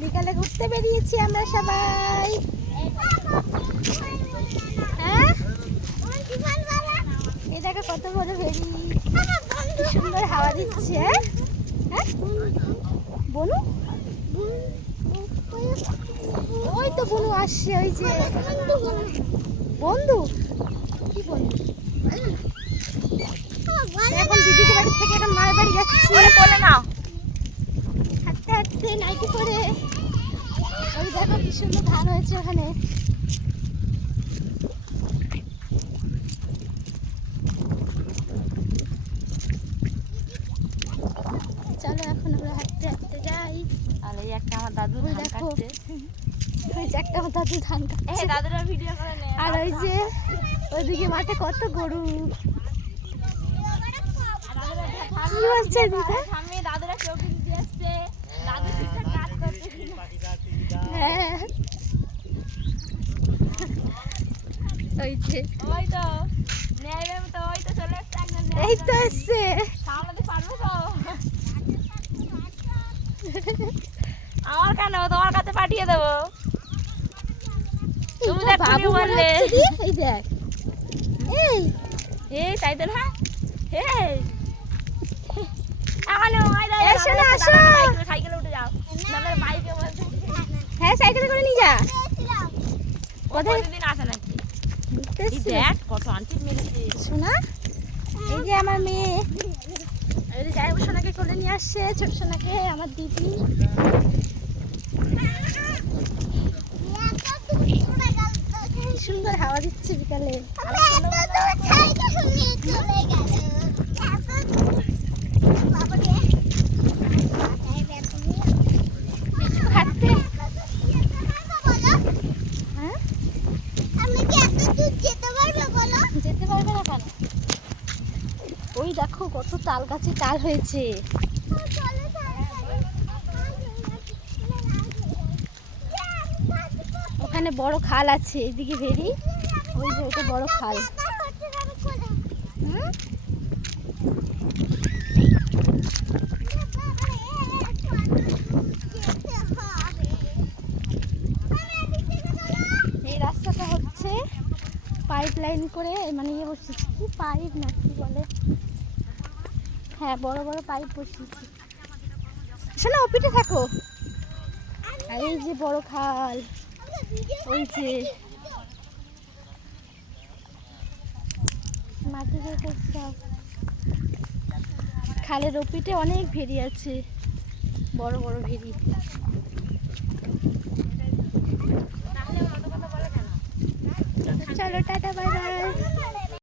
বিকালে ঘুরতে বেরিয়েছি আমরা সবাই। হ্যাঁ? এই দেখো কত বড় ভেরি সুন্দর হাওয়া দিচ্ছে হ্যাঁ? হ্যাঁ? বনু? ওই তো বনু আসছে, ওই যে। বন্ধু? কি বন্ধু? এখন দিদির বাড়ি থেকে একটা মায়ের বাড়ি যাচ্ছি। বলে নাও। হাঁটতে নাইটি করে ওই দেখো কি সুন্দর ধান হয়েছে ওখানে। চলো এখন আমরা হাঁটতে হাঁটতে যাই। আর এই একটা আমার দাদু ধান কাটছে। ওই যে একটা আমার দাদু ধান কাটছে। দাদুরা ভিডিও করে আর ওই যে ওইদিকে মাঠে কত গরু। কি দিদা? সামনে দাদুরা চৌকি দিতে আসছে দাদু ঠিকঠাক কাজ করছে হ্যাঁ যে ওই তো ন্যায় তো ওই তো চলে আসছে একজন এই তো। এসছে সামলাতে পারব তো? আমার কেন তোমার কাছে পাঠিয়ে দেবো। তুমি এই দেখ তুমি বললে। এই দেখ। এই। এই তাই তো না এই এসো না, বলছে হ্যাঁ সাইকেলে করে নিয়ে যা। কোথায়? প্রতিদিন আসে নাকি? ঘুরতে দেখ কত আন্টির মেরেছে সোনা এই যে আমার মেয়ে। এই যে জায়গা সোনাকে কোলে নিয়ে আসছে ছোট সোনাকে আমার দিদি। সুন্দর হাওয়া দিচ্ছে বিকালে হাঁটতে হ্যাঁ যেতে পারবে না কেন ওই দেখো কত তাল গাছে তাল হয়েছে। ওখানে বড় খাল আছে, এদিকে ভেরি। ওই যে ওটা বড় খাল। এই রাস্তাটা হচ্ছে পাইপ লাইন করে মানে ইয়ে বসিয়েছি কি পাইপ না কি বলে হ্যাঁ বড় বড় পাইপ বসিয়েছি। শোনো ওপিটে থাকো। এই যে বড় খাল ওই যে মাটি সব। খালের ওপিটে অনেক ভেরি আছে বড় বড় ভেরি চলো টাটা বাই।